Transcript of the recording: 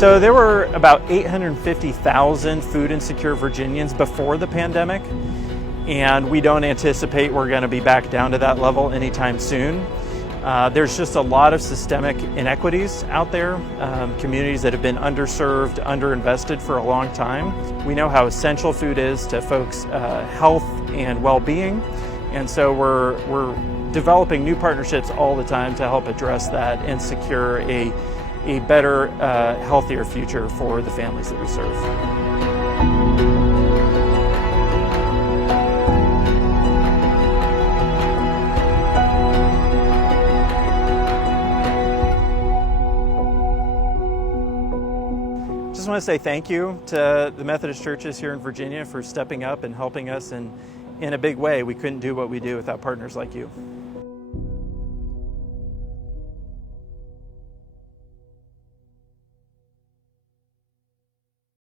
So there were about 850,000 food insecure Virginians before the pandemic, and we don't anticipate we're going to be back down to that level anytime soon. There's just a lot of systemic inequities out there, communities that have been underserved, underinvested for a long time. We know how essential food is to folks' health and well-being, and so we're developing new partnerships all the time to help address that and secure a better, healthier future for the families that we serve. Just want to say thank you to the Methodist churches here in Virginia for stepping up and helping us in a big way. We couldn't do what we do without partners like you.